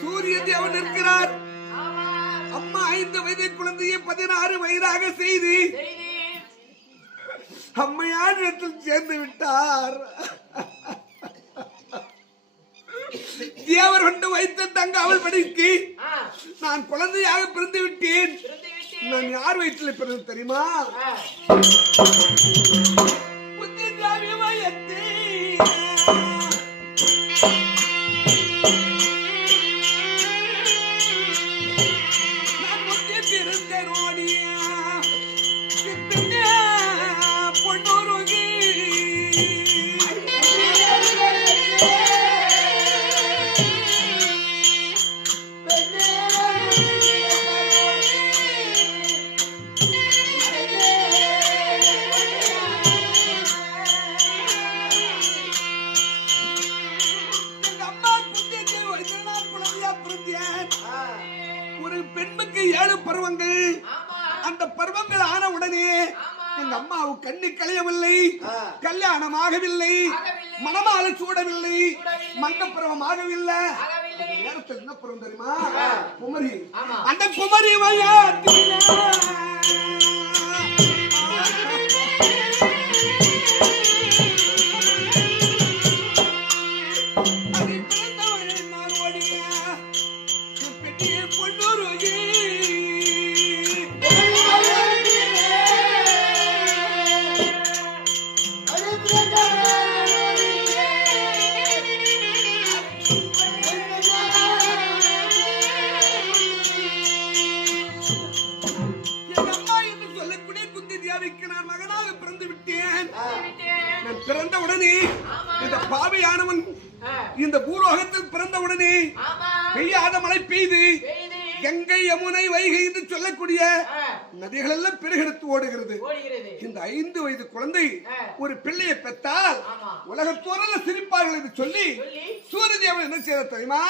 சூரிய தேவன் இருக்கிறார். அம்மா 5 வயது குழந்தையை 16 வயதாக செய்து அம்மையார் இடத்தில் சேர்ந்து விட்டார். தேவர் கொண்டு வைத்த தங்க அவள் படிக்கு நான் குழந்தையாக பிறந்து விட்டேன். நான் யார் வயிற்றில் பிறந்து தெரியுமா? ஒரு பெண்ணுக்கு 7 பருவங்கள். அந்த பருவங்கள் ஆன உடனே எங்க அம்மாவுக்கு கண்ணி களையவில்லை, கல்யாணமாகவில்லை, மணமால சூடவில்லை, மங்க பருவம் ஆகவில்லை. நேரத்தில் என்ன பருவம் தெரியுமா? குமரி. அந்த குமரி பிறந்த உடனே இந்த பாவியானவன் இந்த பூலோகத்தில் பிறந்த உடனே பெய்யாத மழை பெய்து கங்கை யமுனை வைகை என்று சொல்லக்கூடிய நதிகள் எல்லாம் பெருகெடுத்து ஓடுகிறது. இந்த 5 வயது குழந்தை ஒரு பிள்ளையை பெற்றால் உலகத்தோர சிரிப்பார்கள் என்று சொல்லி சூரியதேவன் என்ன செய்ய தெரியுமா?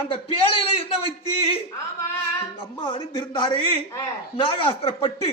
அந்த பேழையில என்ன வைத்து அம்மா அணிந்திருந்தாரே நாகாஸ்திரப்பட்டு